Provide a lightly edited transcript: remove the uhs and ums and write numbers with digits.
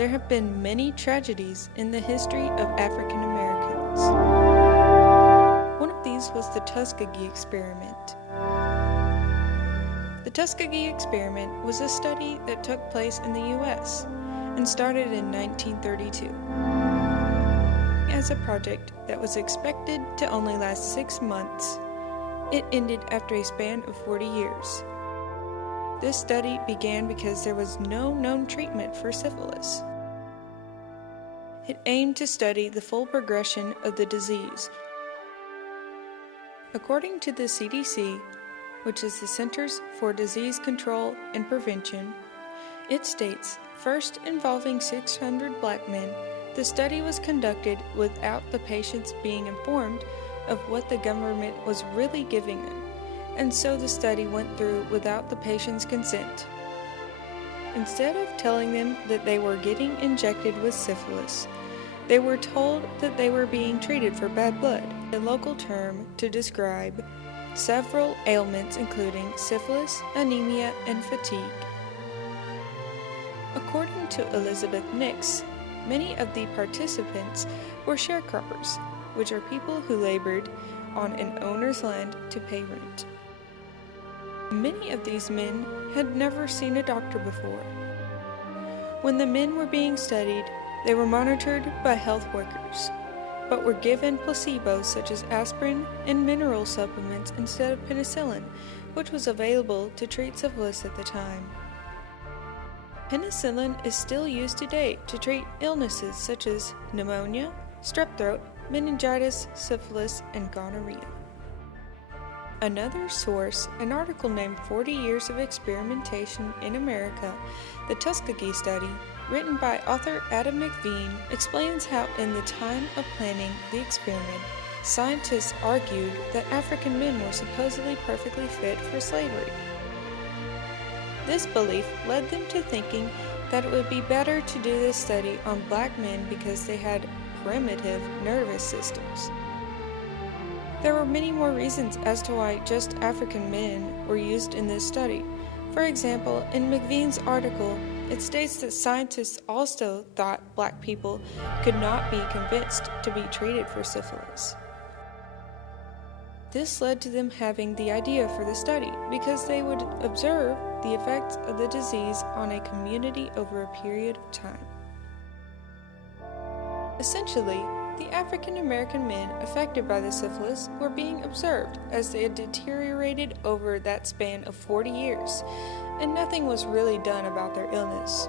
there have been many tragedies in the history of African Americans. One of these was the Tuskegee experiment. The Tuskegee experiment was a study that took place in the U.S. and started in 1932. As a project that was expected to only last 6 months, it ended after a span of 40 years. This study began because there was no known treatment for syphilis. It aimed to study the full progression of the disease. According to the CDC, which is the Centers for Disease Control and Prevention, it states, first involving 600 black men, the study was conducted without the patients being informed of what the government was really giving them, and so the study went through without the patient's consent. Instead of telling them that they were getting injected with syphilis, they were told that they were being treated for bad blood, a local term to describe several ailments including syphilis, anemia, and fatigue. According to Elizabeth Nix, many of the participants were sharecroppers, which are people who labored on an owner's land to pay rent. Many of these men had never seen a doctor before. When the men were being studied, they were monitored by health workers, but were given placebos such as aspirin and mineral supplements instead of penicillin, which was available to treat syphilis at the time. Penicillin is still used today to treat illnesses such as pneumonia, strep throat, meningitis, syphilis, and gonorrhea. Another source, an article named 40 Years of Experimentation in America, the Tuskegee Study, written by author Adam McVean, explains how in the time of planning the experiment, scientists argued that African men were supposedly perfectly fit for slavery. This belief led them to thinking that it would be better to do this study on black men because they had primitive nervous systems. There were many more reasons as to why just African men were used in this study. For example, in McVean's article, it states that scientists also thought black people could not be convinced to be treated for syphilis. This led to them having the idea for the study because they would observe the effects of the disease on a community over a period of time. Essentially, the African American men affected by the syphilis were being observed as they had deteriorated over that span of 40 years, and nothing was really done about their illness.